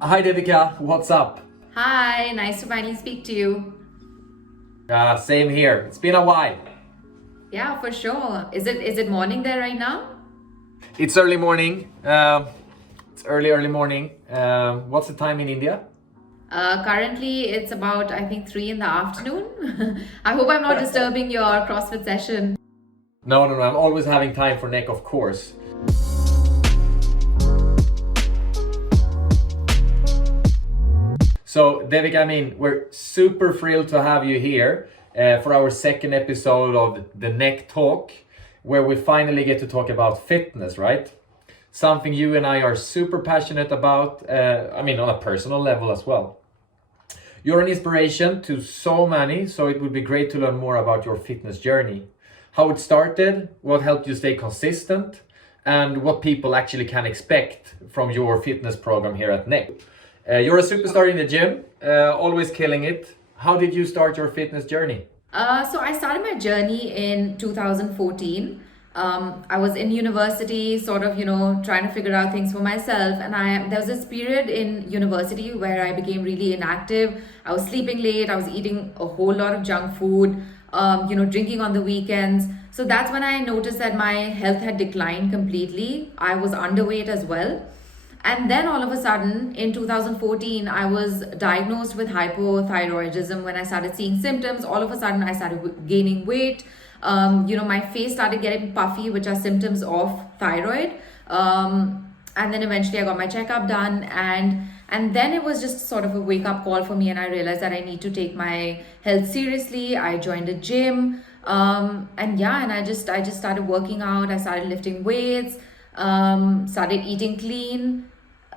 Hi Devika, what's up? Hi, nice to finally speak to you. Same here. It's been a while. Yeah, for sure. Is it morning there right now? It's early morning. It's early morning. What's the time in India? Currently it's about I think 3 in the afternoon. I hope I'm not disturbing your CrossFit session. No. I'm always having time for neck, of course. So Devika, I mean, we're super thrilled to have you here for our second episode of the Neck Talk, where we finally get to talk about fitness, right? Something you and I are super passionate about. I mean, on a personal level as well. You're an inspiration to so many, so it would be great to learn more about your fitness journey. How it started, what helped you stay consistent, and what people actually can expect from your fitness program here at NEC. You're a superstar in the gym, always killing it. How did you start your fitness journey? So I started my journey in 2014. I was in university, sort of, trying to figure out things for myself. And there was this period in university where I became really inactive. I was sleeping late. I was eating a whole lot of junk food, drinking on the weekends. So that's when I noticed that my health had declined completely. I was underweight as well. And then all of a sudden in 2014, I was diagnosed with hypothyroidism. When I started seeing symptoms, all of a sudden I started gaining weight. My face started getting puffy, which are symptoms of thyroid. And then eventually I got my checkup done, and then it was just sort of a wake up call for me, and I realized that I need to take my health seriously. I joined a gym, and I just started working out. I started lifting weights, started eating clean,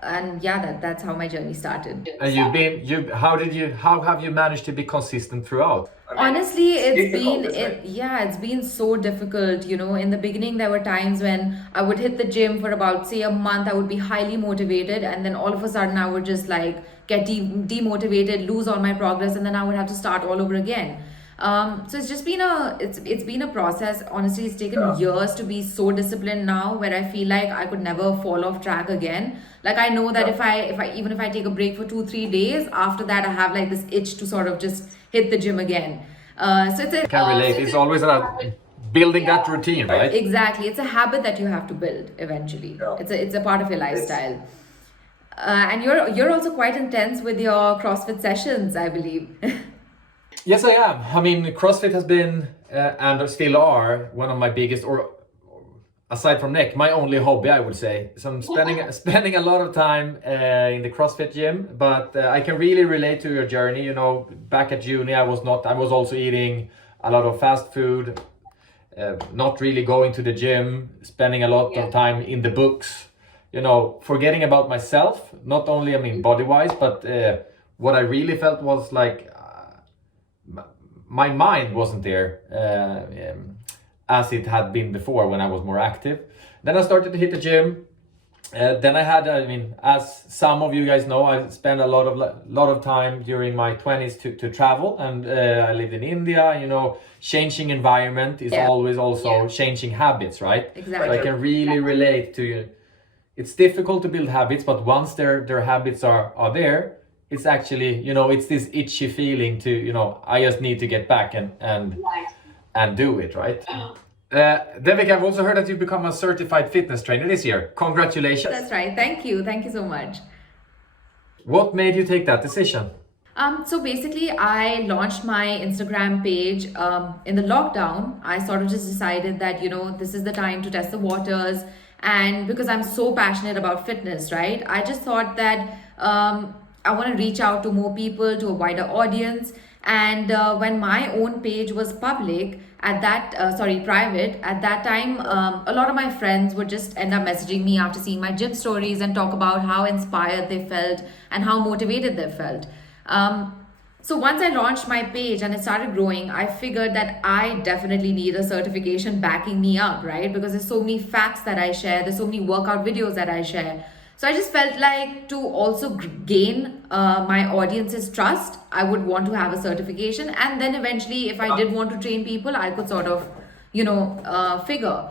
and yeah, that's how my journey started. And how have you managed to be consistent throughout? Honestly, it's been so difficult. In the beginning, there were times when I would hit the gym for about, say, a month. I would be highly motivated, and then all of a sudden, I would just like get demotivated, lose all my progress, and then I would have to start all over again. So it's just been it's been a process. Honestly, it's taken years to be so disciplined now, where I feel like I could never fall off track again. Like I know that if I take a break for 2-3 days, after that I have like this itch to sort of just hit the gym again. So it's a I can relate. It's always about building that routine, right? exactly, it's a habit that you have to build eventually. It's a part of your lifestyle. And you're also quite intense with your CrossFit sessions, I believe. Yes, I am. I mean, CrossFit has been and still are one of my biggest, or aside from neck, my only hobby, I would say. So I'm spending a lot of time in the CrossFit gym, but I can really relate to your journey. You know, back at uni, I was also eating a lot of fast food, not really going to the gym, spending a lot of time in the books. You know, forgetting about myself. Not only, I mean, body wise, but what I really felt was like my mind wasn't there as it had been before when I was more active. Then I started to hit the gym. Then I mean, as some of you guys know, I spent a lot of time during my 20s to travel, and I lived in India. You know, changing environment is Yeah. always also changing habits, right? Exactly. So I can really relate to you. It's difficult to build habits, but once their habits are there, it's actually, you know, it's this itchy feeling to, you know, I just need to get back and do it, right? Devik, I've also heard that you've become a certified fitness trainer this year. Congratulations. That's right. Thank you so much. What made you take that decision? So basically, I launched my Instagram page in the lockdown. I sort of just decided that, this is the time to test the waters. And because I'm so passionate about fitness, right? I just thought that I want to reach out to more people, to a wider audience. And when my own page was public, private, at that time, a lot of my friends would just end up messaging me after seeing my gym stories and talk about how inspired they felt and how motivated they felt. So once I launched my page and it started growing, I figured that I definitely need a certification backing me up, right? Because there's so many facts that I share, there's so many workout videos that I share. So I just felt like to also gain my audience's trust, I would want to have a certification. And then eventually, if I did want to train people, I could sort of, figure.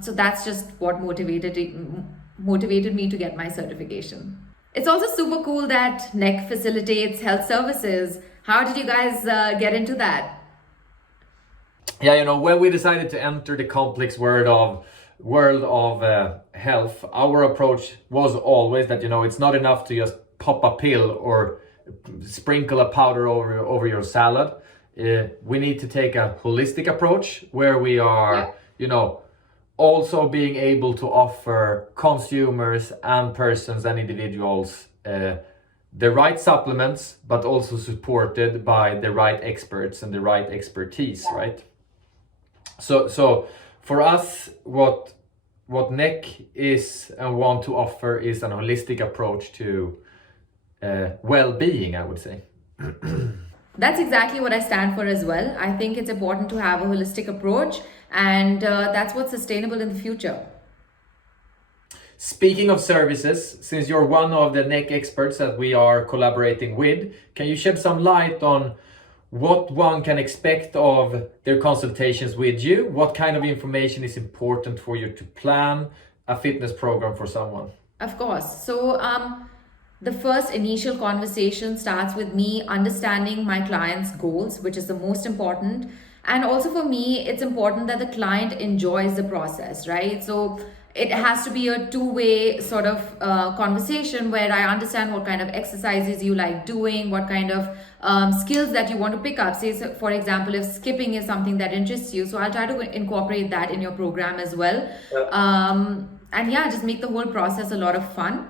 So that's just what motivated me to get my certification. It's also super cool that NEC facilitates health services. How did you guys get into that? Yeah, you know, when we decided to enter the complex world of health, our approach was always that, you know, it's not enough to just pop a pill or sprinkle a powder over your salad. We need to take a holistic approach where we are, you know, also being able to offer consumers and persons and individuals the right supplements, but also supported by the right experts and the right expertise, right? So for us, what NEC is and want to offer is an holistic approach to well-being, I would say. That's exactly what I stand for as well. I think it's important to have a holistic approach, and that's what's sustainable in the future. Speaking of services, since you're one of the NEC experts that we are collaborating with, can you shed some light on what one can expect of their consultations with you? What kind of information is important for you to plan a fitness program for someone? Of course. So, the first initial conversation starts with me understanding my client's goals, which is the most important. And also for me, it's important that the client enjoys the process, right? So it has to be a two-way sort of conversation where I understand what kind of exercises you like doing, what kind of skills that you want to pick up. Say, so for example, if skipping is something that interests you, so I'll try to incorporate that in your program as well. And yeah, just make the whole process a lot of fun.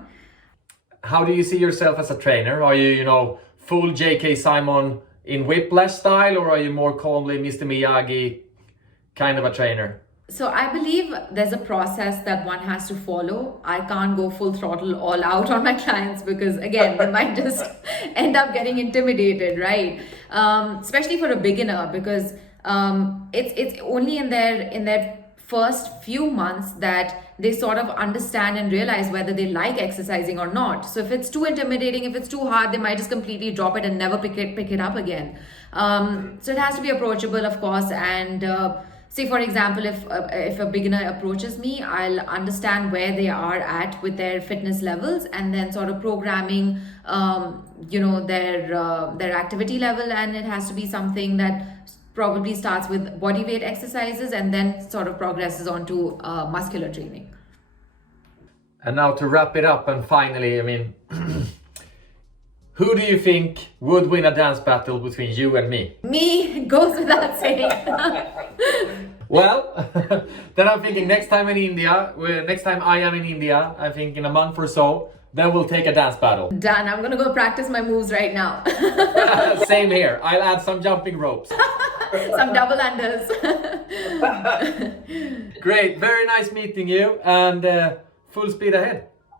How do you see yourself as a trainer? Are you, you know, full J.K. Simon in Whiplash style, or are you more calmly Mr. Miyagi kind of a trainer? So I believe there's a process that one has to follow. I can't go full throttle all out on my clients because again, they might just end up getting intimidated, right? Especially for a beginner, because it's only in their first few months that they sort of understand and realize whether they like exercising or not. So if it's too intimidating, if it's too hard, they might just completely drop it and never pick it up again. So it has to be approachable, of course, and say for example, if a beginner approaches me, I'll understand where they are at with their fitness levels, and then sort of programming you know, their activity level, and it has to be something that probably starts with body weight exercises and then sort of progresses on to muscular training. And now to wrap it up, and finally, I mean, who do you think would win a dance battle between you and me? Me, goes without saying. Well, then I'm thinking next time I am in India, I think in a month or so, then we'll take a dance battle. Done. I'm gonna go practice my moves right now. Same here. I'll add some jumping ropes. Some double unders. Great. Very nice meeting you, and full speed ahead.